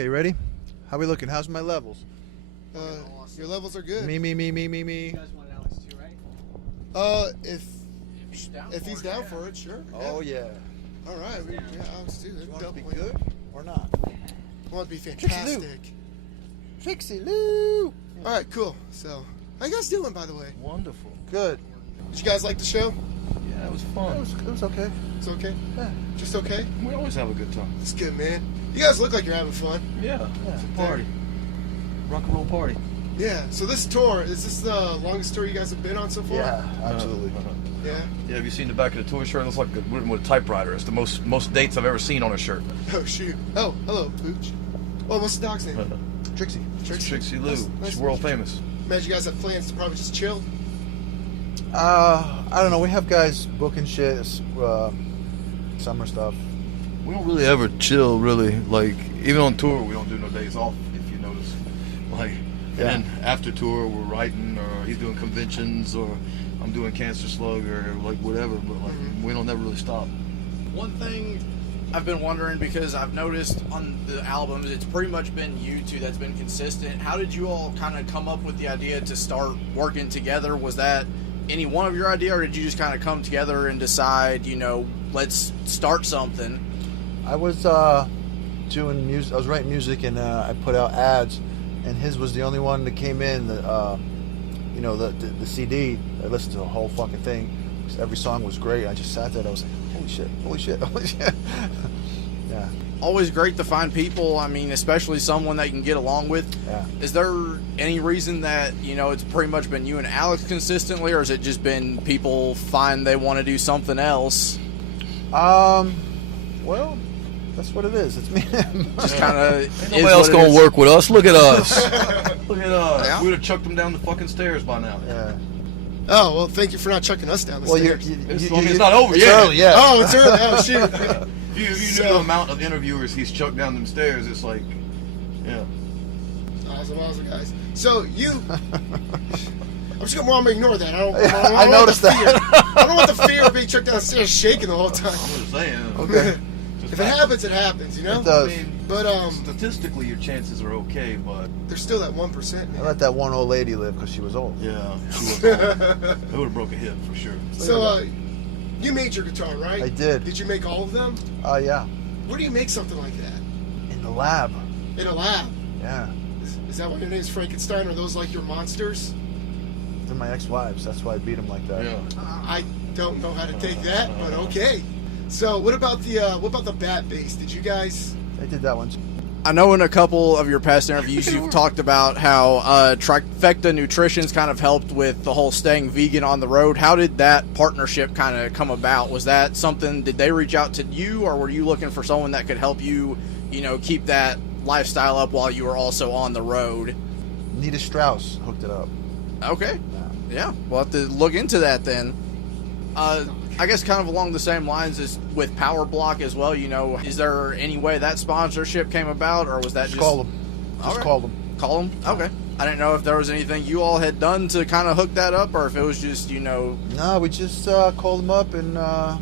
Okay, ready? How we looking? How's my levels? Your levels are good. Me. You guys wanted Alex too, right? If he's down for it, sure. Oh yeah. All right. Yeah, Alex too. You want to be good or not? I want to be fantastic. Trixie Lou. All right, cool. So, how you guys doing, by the way? Wonderful. Good. Did you guys like the show? Yeah, it was fun. It was okay. It's okay. Yeah. Just okay. We always have a good time. It's good, man. You guys look like you're having fun. Yeah, it's a party. Rock and roll party. Yeah. So this tour, is this the longest tour you guys have been on so far? Yeah, absolutely. Yeah. Yeah, have you seen the back of the tour shirt? It looks like with a typewriter. It's the most dates I've ever seen on a shirt. Oh shoot. Oh, hello, Pooch. Oh, what's the dog's name? Trixie. Trixie Lou. Nice She's to world meet you. famous. Imagine you guys have plans to probably just chill. I don't know. We have guys booking shit, summer stuff. We don't really ever chill, really. Like, even on tour, we don't do no days off, if you notice. Like, Yeah. and then after tour, we're writing, or he's doing conventions, or I'm doing Cancer Slug, or like whatever. But like, we don't never really stop. One thing I've been wondering, because I've noticed on the albums, it's pretty much been you two that's been consistent. How did you all kind of come up with the idea to start working together? Was that any one of your idea, or did you just kind of come together and decide, let's start something? I was doing music. I was writing music, and I put out ads, and his was the only one that came in. The CD. I listened to the whole fucking thing. Every song was great. I just sat there. And I was like, holy shit. Yeah. Always great to find people. I mean, especially someone that you can get along with. Yeah. Is there any reason that, it's pretty much been you and Alex consistently, or has it just been people find they want to do something else? Well, that's what it is. It's me. Just kind of. Nobody else gonna work with us. Look at us. Look at us. Yeah. We would have chucked them down the fucking stairs by now. Yeah. Oh, well, thank you for not chucking us down the stairs. It's not over it's yet. early, yeah. Oh, it's early. Oh, shoot. If you knew the amount of interviewers he's chucked down them stairs, it's like, yeah. Awesome, guys. So, I'm just going to ignore that. I noticed that. I don't want the fear of being chucked down the stairs shaking the whole time. I'm just saying. Okay. If it happens, it happens, It does. I mean, But, statistically, your chances are okay, but there's still that 1%. I Man. let that one old lady live because she was old. yeah, she was old. It would have broke a hip for sure. So, you made your guitar, right? I did. Did you make all of them? Yeah. Where do you make something like that? In the lab. In a lab. Yeah. Is that why your name's Frankenstein? Are those like your monsters? They're my ex-wives. That's why I beat them like that. Yeah. I don't know how to take that, but okay. So, what about the bat bass? Did you guys? I did that one. I know in a couple of your past interviews you've talked about how Trifecta Nutrition's kind of helped with the whole staying vegan on the road. How did that partnership kind of come about? Was that something, did they reach out to you, or were you looking for someone that could help you, keep that lifestyle up while you were also on the road? Nita Strauss hooked it up. Okay. Yeah, we'll have to look into that then. I guess kind of along the same lines as with Power Block as well, is there any way that sponsorship came about, or was that just... Call them. Just Okay. call them. Call them? Okay. I didn't know if there was anything you all had done to kind of hook that up, or if it was just, No, we just called them up, and I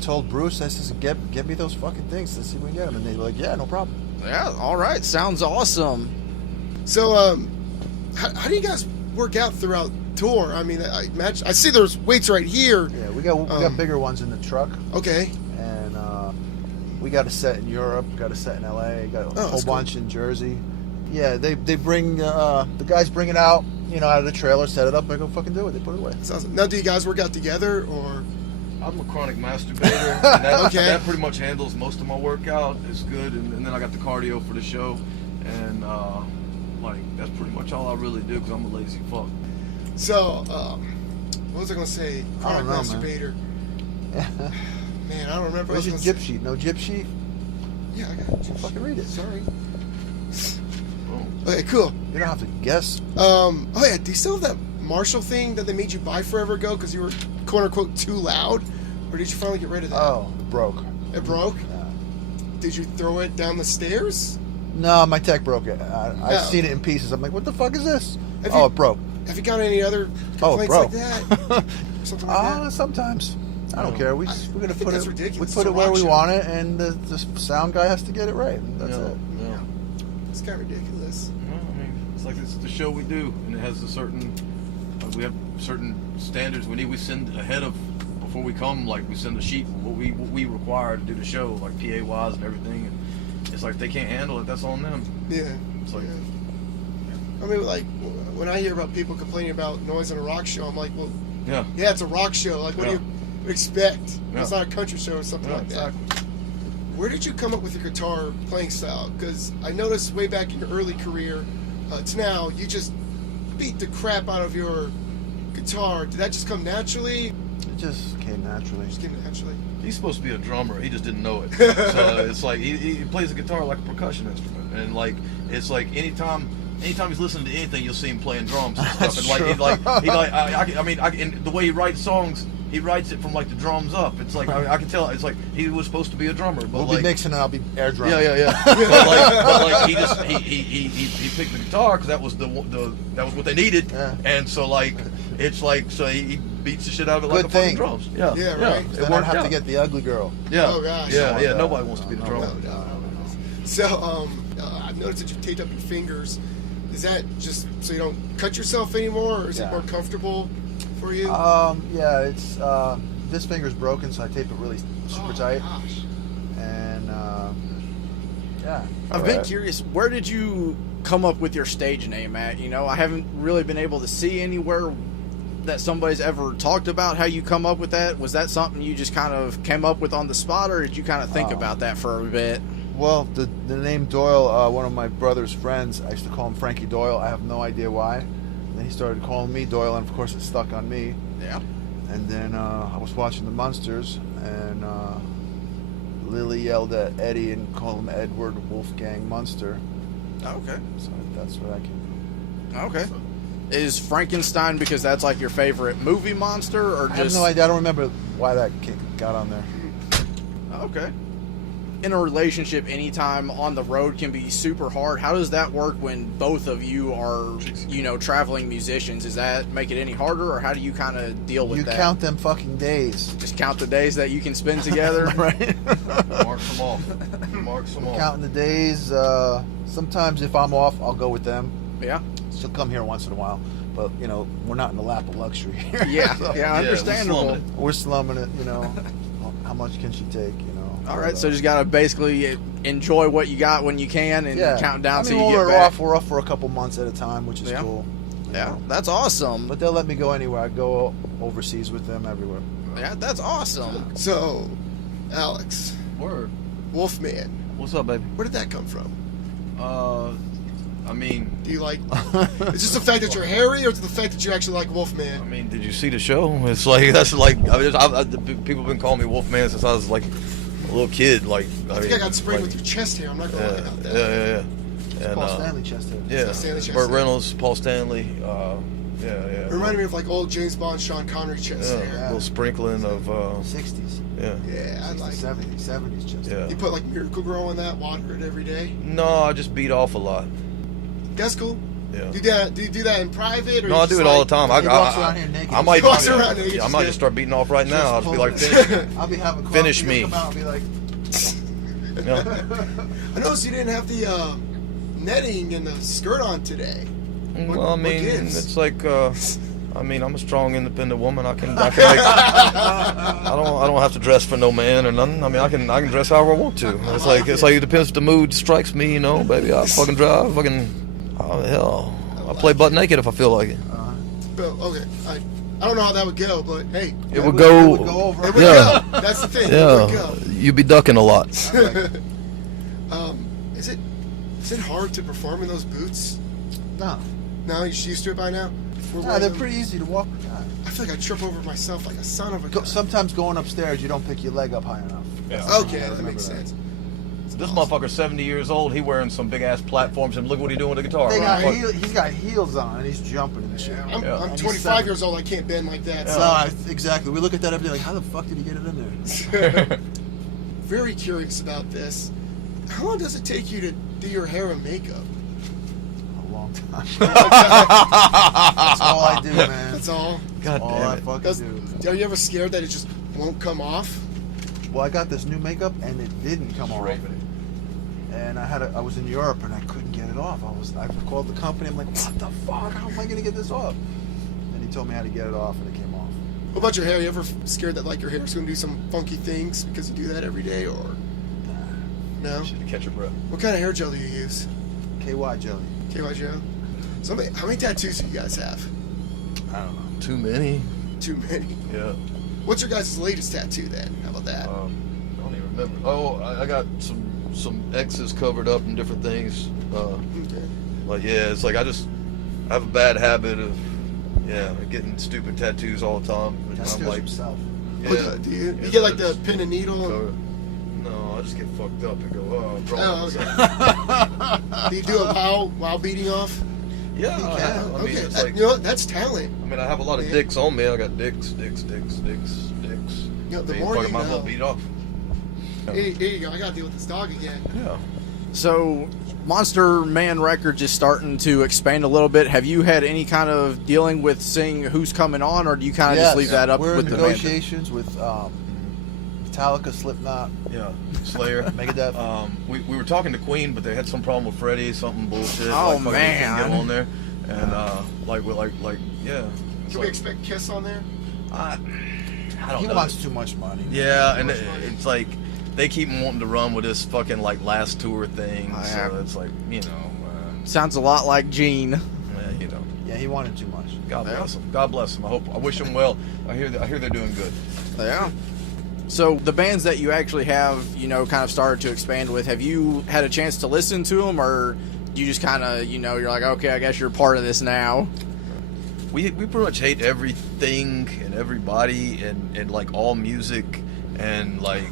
told Bruce, I said, get me those fucking things. Let's see if we can get them. And they were like, yeah, no problem. Yeah, all right. Sounds awesome. So, how do you guys work out throughout tour? I mean, I see there's weights right here. Yeah, we got bigger ones in the truck. Okay. And we got a set in Europe, got a set in LA, got a whole bunch in Jersey. Yeah, they bring the guys bring it out, out of the trailer, set it up, and go fucking do it. They put it away. Now, do you guys work out together, or? I'm a chronic masturbator. And that, Okay. that pretty much handles most of my workout. It's good, and then I got the cardio for the show, and that's pretty much all I really do because I'm a lazy fuck. So, what was I going to say? I don't know, masturbator. Man, I don't remember. Where's your gyp sheet? No gyp sheet? Yeah, I got it. Fucking read it. Sorry. Boom. Okay, cool. You don't have to guess. Oh yeah, do you still have that Marshall thing that they made you buy forever ago because you were quote unquote too loud, or did you finally get rid of that? Oh, it broke. It broke. Yeah. Did you throw it down the stairs? No, my tech broke it. I've Oh. seen it in pieces. I'm like, what the fuck is this? Have Oh, you- it broke. Have you got any other Oh, it complaints broke. like that? Something like that? Sometimes. I don't care. We're I gonna think put that's it. ridiculous. We It's put a it where rock we show. want it, and the sound guy has to get it right. That's it. Yeah. It's kind of ridiculous. Well, I mean, it's the show we do, and it has a certain. We have certain standards we need. We send ahead of before we come. Like we send a sheet what we require to do the show, like PA wise and everything. And it's like if they can't handle it, that's on them. Yeah. It's like. Yeah. I mean, like when I hear about people complaining about noise on a rock show, I'm like, well, Yeah. yeah, it's a rock show. Like, what do you expect? Yeah. It's not a country show or something like that. Exactly. Where did you come up with your guitar playing style? Because I noticed way back in your early career to now, you just beat the crap out of your guitar. Did that just come naturally? It just came naturally. Just came naturally. He's supposed to be a drummer. He just didn't know it. So it's like he plays the guitar like a percussion instrument, and like it's like anytime he's listening to anything, you'll see him playing drums and stuff. And and the way he writes songs, he writes it from like the drums up. It's like I can tell. It's like he was supposed to be a drummer, but We'll like, be mixing and I'll be air drumming. Yeah. but like he picked the guitar because that was that was what they needed, Yeah. and so like it's like so he beats the shit out of it like Good a fucking thing. drums. Yeah, right. Then I'd have to get the ugly girl. Yeah. Oh, gosh. Yeah. Nobody wants to be the drummer. No. So, I've noticed that you've taped up your fingers. Is that just so you don't cut yourself anymore, or is it Yeah. more comfortable for you? Yeah, it's this finger's broken, so I tape it really super tight, Gosh. and yeah. I've been curious, where did you come up with your stage name at? You know, I haven't really been able to see anywhere that somebody's ever talked about how you come up with that. Was that something you just kind of came up with on the spot, or did you kind of think about that for a bit? Well, the name Doyle, one of my brother's friends, I used to call him Frankie Doyle. I have no idea why. And then he started calling me Doyle, and of course it stuck on me. Yeah. And then I was watching the Munsters, and Lily yelled at Eddie and called him Edward Wolfgang Munster. Okay. So that's where I came from. Okay. Is Frankenstein because that's like your favorite movie monster, or I just... have no idea. I don't remember why that got on there. Okay. In a relationship, anytime on the road can be super hard. How does that work when both of you are, you know, traveling musicians? Does that make it any harder, or how do you kind of deal with You that? count them fucking days. Just count the days that you can spend together? Right? Marks them off. Marks them off. Counting the days. Sometimes if I'm off, I'll go with them. Yeah. She'll come here once in a while. But, you know, we're not in the lap of luxury here. Yeah, So, yeah, understandable. we're slumming We're slumming it, you know. How much can she take, you know? All right, so just gotta basically enjoy what you got when you can, and count down till you get back. We're off for a couple months at a time, which is Yeah. cool. you Yeah, know. that's awesome. But they'll let me go anywhere. I go overseas with them everywhere. Yeah, that's awesome. So, Alex, Word. Wolfman, What's up, baby? where did that come from? I mean, Do you like? Is this the fact that you're hairy, or is it the fact that you actually like Wolfman? did you see the show? It's like that's like people have been calling me Wolfman since I was like a little kid. Like I think I got sprayed with your chest hair. I'm not gonna lie about that. Yeah. And, Paul Stanley chest hair. Yeah, Stanley chest Burt hair. Reynolds, Paul Stanley. Yeah. It reminded me of like old James Bond, Sean Connery chest Yeah, a hair. little sprinkling of 60s. yeah. Yeah, I 60s, like. 70s chest hair. Yeah. You put like Miracle Grow in that, water it every day. No, I just beat off a lot. That's cool. Yeah. Do you do that in private? Or No, you I just do it all like- the time. He walks around here naked. I might, He walks around naked, I might just just start beating off right now. I'll just be like, Just finish. I'll be having coffee. Finish he'll me. Come out and be like, Yeah. I noticed you didn't have the netting and the skirt on today. Well, I what mean, gives? it's like, I'm a strong, independent woman. I can make. I don't have to dress for no man or nothing. I mean, I can dress however I want to. It's like it depends if the mood strikes me, you know, baby. I fucking drive, oh hell, I play butt naked if I feel like it. But okay, I don't know how that would go, but hey, It would go. It would go over. it would Yeah. go. That's the thing. It would Yeah, go. you'd be ducking a lot. Is it hard to perform in those boots? No. No, you're used to it by now. We're Nah, wearing they're them. pretty easy to walk. I feel like I trip over myself like a son of a gun. Sometimes going upstairs, you don't pick your leg up high enough. Okay, Yeah, I that makes remember that. sense. This motherfucker's 70 years old. He wearing some big ass platforms, and look what he doing with the guitar. They got Fuck. he's got heels on and he's jumping and shit. I'm Yeah. I'm And he's 25 7. years old. I can't bend like that. No, So exactly. We look at that every day like, how the fuck did he get it in there? very curious about this. How long does it take you to do your hair and makeup? A long time. That's all I do, man. That's all. God all I damn it. fucking do. Are you ever scared that it just won't come off? Well, I got this new makeup and it didn't come off. and I was in Europe and I couldn't get it off. I called the company. I'm like, what the fuck? How am I gonna get this off? And he told me how to get it off, and it came off. What about your hair? You ever scared that like your hair's gonna do some funky things because you do that every day, or no? You should catch your breath. What kind of hair gel do you use? KY jelly. KY gel. So how many tattoos do you guys have? I don't know. Too many. Too many. Yeah. What's your guys' latest tattoo then? How about that? I don't even remember. Oh, I got some X's covered up in different things. Okay. Like, yeah, it's like I have a bad habit of, getting stupid tattoos all the time. And That's I'm like, himself. What do you yeah, get like I the just pin and needle? No, I just get fucked up and go, oh, I'm drawing Oh, this okay. out. Do you do it while beating off? Yeah, I mean, Okay. it's like, You know what? That's talent. I mean, I have a lot of Yeah. dicks on me. I got dicks. You know, the I mean, more fucking you might as well know. beat off. Here you go. I gotta deal with this dog again. Yeah. So, Monster Man Records is starting to expand a little bit. Have you had any kind of dealing with seeing who's coming on, or do you kind of just leave that up We're with in the negotiations with Metallica, Slipknot, Yeah. Slayer. Megadeth. We were talking to Queen, but they had some problem with Freddie, something bullshit. Oh, like, fucking they couldn't get him man. on there, and yeah. It's Can we like, expect Kiss on there? I don't He know. wants too much money. Yeah, and Too much money. it's like they keep wanting to run with this fucking like last tour thing. Oh, So yeah. it's like, Sounds a lot like Gene. Yeah, he wanted too much. God bless him. God bless him. I wish him well. I hear they're doing good. Yeah. So the bands that you actually have, kind of started to expand with, have you had a chance to listen to them, or you just kind of, you're like, okay, I guess you're part of this now? We pretty much hate everything and everybody and like all music and like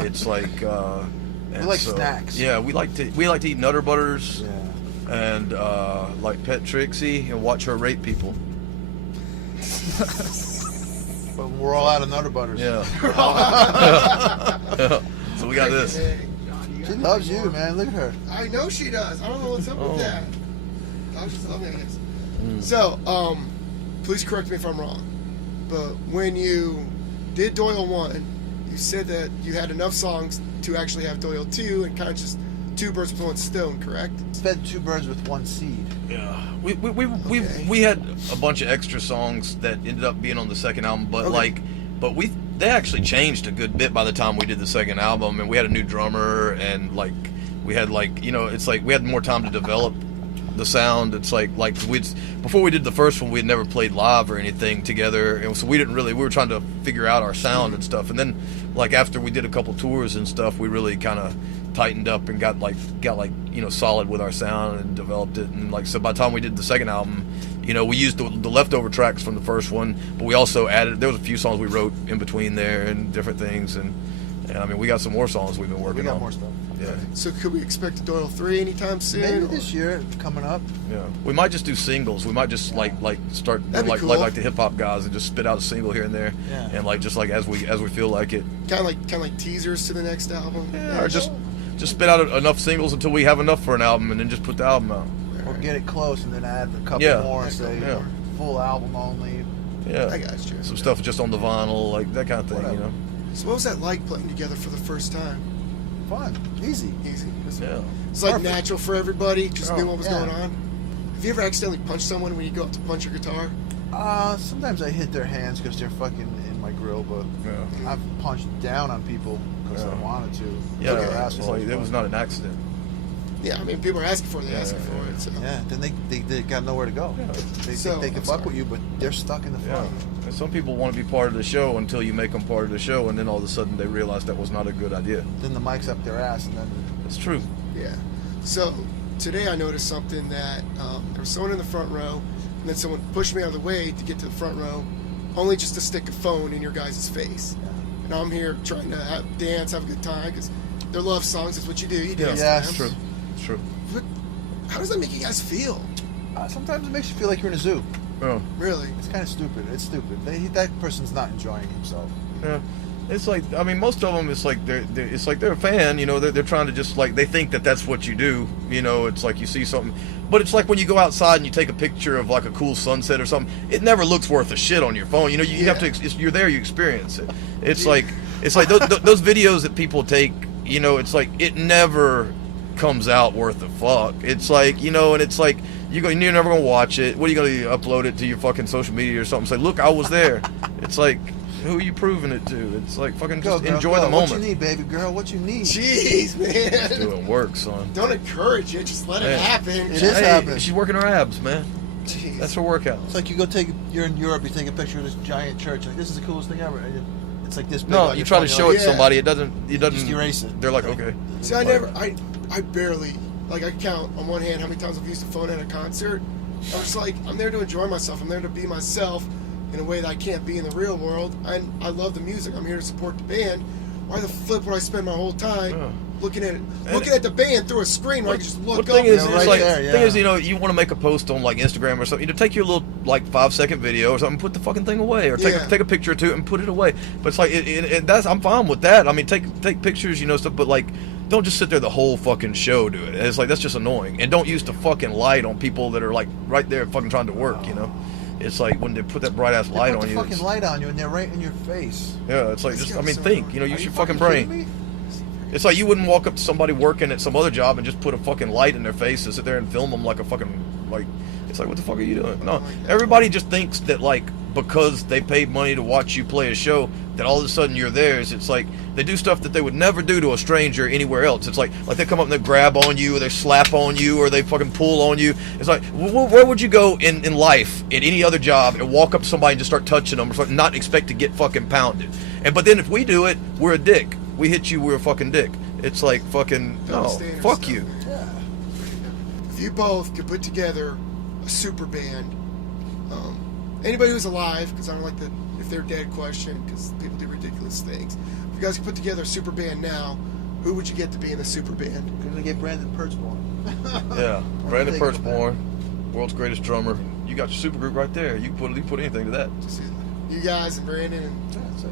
it's like and like snacks. Yeah, we like to eat Nutter Butters Yeah. and like Pet Trixie and watch her rape people. But we're all out of Nutter Butters. Yeah. So we got this. Hey, She loves you, man. Look at her. I know she does. I don't know what's up Oh. with that. I just love me, I guess. Mm. So, please correct me if I'm wrong, but when you did Doyle 1, you said that you had enough songs to actually have Doyle 2 and kind of just two birds with one stone, correct? Fed two birds with one seed. Yeah, Okay. we had a bunch of extra songs that ended up being on the second album, but Okay. they actually changed a good bit by the time we did the second album, and we had a new drummer, and like we had it's like we had more time to develop the sound. It's like before we did the first one, we had never played live or anything together, and so we were trying to figure out our sound and stuff, and then like after we did a couple tours and stuff, we really kind of tightened up and got solid with our sound and developed it, and like so by the time we did the second album, we used the leftover tracks from the first one, but we also added, there was a few songs we wrote in between there and different things, and I mean we got some more songs we've been working We got on. more stuff. Yeah. So could we expect a Doyle 3 anytime soon? Maybe or- this year, coming up. Yeah, we might just do singles. We might just like start That'd be like cool. like the hip hop guys and just spit out a single here and there, Yeah. and like just like as we feel like it, Kind of like teasers to the next album. or just spit out enough singles until we have enough for an album, and then just put the album out. Or get it close and then add a couple Yeah. more and say Yeah. full album only. Yeah, I got you. some stuff just on the vinyl, like that kind of thing, Whatever. So what was that like playing together for the first time? Fun. Easy. Easy. Yeah. It's like Perfect. natural for everybody. Just knew what was yeah. going on. Have you ever accidentally punched someone when you go up to punch your guitar? Sometimes I hit their hands because they're fucking in my grill, but Yeah. I've punched down on people because Yeah. I wanted to. Yeah, They're it's assholes, like it but- was not an accident. Yeah, I mean, people are asking for it. They Yeah, asking yeah, for it. So. Yeah, then they got nowhere to go. Yeah. They So- think they can I'm fuck sorry. with you, but they're stuck in the Yeah, front. and some people want to be part of the show until you make them part of the show, and then all of a sudden they realize that was not a good idea. Then the mic's up their ass, and then It's true. Yeah. So today I noticed something that there was someone in the front row, and then someone pushed me out of the way to get to the front row, only just to stick a phone in your guys' face. And I'm here trying to dance, have a good time, because they're love songs. It's what you do. You dance. Yeah, to it's them. True. It's true. But how does that make you guys feel? sometimes it makes you feel like you're in a zoo. Oh. Really? It's kind of stupid. It's stupid. That person's not enjoying himself. Yeah, it's like, I mean, most of them, it's like they're a fan, they're trying to just like, they think that that's what you do, it's like you see something, but it's like when you go outside and you take a picture of like a cool sunset or something, it never looks worth a shit on your phone, you have to, you're there, you experience it. It's like those videos that people take, it's like it never comes out worth a fuck. It's like, you know, and it's like you're never gonna watch it. What are you gonna do, upload it to your fucking social media or something? Say, look, I was there. It's like, who are you proving it to? It's like, fucking just enjoy the moment. What you need, baby girl? What you need? Jeez, man. Just doing work, son. Don't encourage it. Just let it happen. It is happening. She's working her abs, man. Jeez. That's her workout. It's like you're in Europe, you take a picture of this giant church, like, this is the coolest thing ever. It's like this big. No, you try to show it to Yeah. somebody, it doesn't. Just erase it. They're like, okay. See, I barely, like, I count on one hand how many times I've used the phone at a concert. I'm just like, I'm there to enjoy myself. I'm there to be myself in a way that I can't be in the real world. I love the music. I'm here to support the band. Why the flip would I spend my whole time looking at the band through a screen where I can just look up? The thing is, right it's like, there, yeah. thing is, you know, you want to make a post on like Instagram or something. You know, take your little like 5-second video or something, put the fucking thing away, or take a picture or two and put it away. But it's like, that's, I'm fine with that. I mean, take pictures, you know, stuff, but like, don't just sit there the whole fucking show do it. It's like, that's just annoying. And don't use the fucking light on people that are like right there fucking trying to work, you know. It's like when they put that bright ass light on you. Put the fucking light on you, and they're right in your face. Yeah, it's like, just, I mean, think, you know, use your fucking kidding brain. me? It's like you wouldn't walk up to somebody working at some other job and just put a fucking light in their face and sit there and film them like a fucking, like, it's like, what the fuck are you doing? No, everybody just thinks that, like, because they paid money to watch you play a show, that all of a sudden you're theirs. It's like, they do stuff that they would never do to a stranger anywhere else. It's like they come up and they grab on you, or they slap on you, or they fucking pull on you. It's like, where would you go in life, in any other job, and walk up to somebody and just start touching them, or not expect to get fucking pounded? But then if we do it, we're a dick. We hit you, we're a fucking dick. It's like, fucking, no, fuck you. Yeah. If you both could put together a super band, anybody who's alive, because I don't like the if they're dead question, because people do ridiculous things. If you guys could put together a super band now, who would you get to be in the super band? We're gonna get Brandon Pertzborn. Yeah, Brandon Pertzborn, world's greatest drummer. You got your super group right there. You can put anything to that. Just you guys and Brandon and That's it.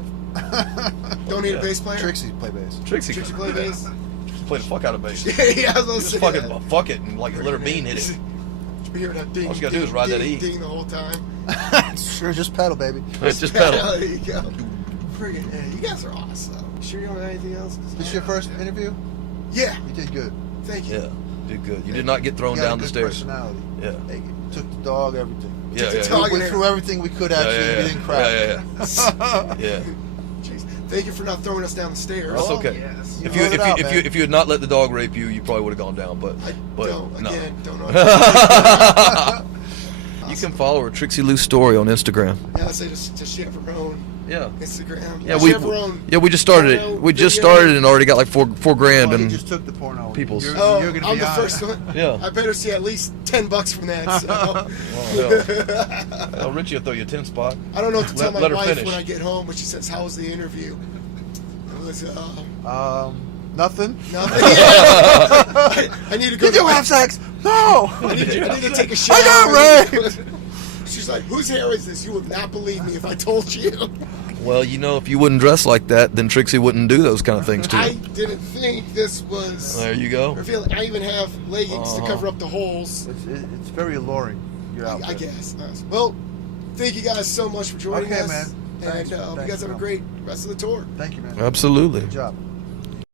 don't need a bass player. Trixie play bass. Trixie play bass. play the fuck out of bass. Yeah, I was gonna Just say fucking that. fuck it and like let her bean hit it. You hear that ding, All you gotta do is ding, ride that ding, E. ding the whole time. Sure, just pedal, baby. It's just pedal. There you go. Friggin', yeah, you guys are awesome. Sure you don't have anything else? This your first interview? Yeah. You did good. Thank you. Yeah, did good. You did not get thrown You got down a the good stairs. personality. Yeah. Hey, you took the dog, everything. Yeah, Took the yeah. dog. We went through everything we could actually. Yeah, yeah, We didn't cry. yeah. Yeah. Jeez. Thank you for not throwing us down the stairs. That's Oh, okay. Yes. You brought it out, man. If you had not let the dog rape you, you probably would have gone down. But Don't no. know. You can follow her Trixie Lou Story on Instagram. Yeah, I say just she have her own Yeah. Instagram. Yeah, She have her own we just started porno it. We just video. started and already got like $4 grand Oh, he and just took the porno. people's- You're Oh, gonna I'm be the on first it. one. Yeah. I better see at least $10 from that. So. Well, Richie will throw you a 10 spot. I don't know what to tell my Let her wife finish. when I get home when she says, "How was the interview?" It was Nothing. nothing. I need to go. Did you have sex? No. I need to take a shower. I got raped. She's like, "Whose hair is this? You would not believe me if I told you." Well, you know, if you wouldn't dress like that, then Trixie wouldn't do those kind of things to I you. didn't think this was. There you go. I feel like I even have leggings to cover up the holes. It's very alluring. Your outfit. I guess. Nice. Well, thank you guys so much for joining Okay, us. man. And Thanks, you thanks, guys have a bro. great rest of the tour. Thank you, man. Absolutely. Good job.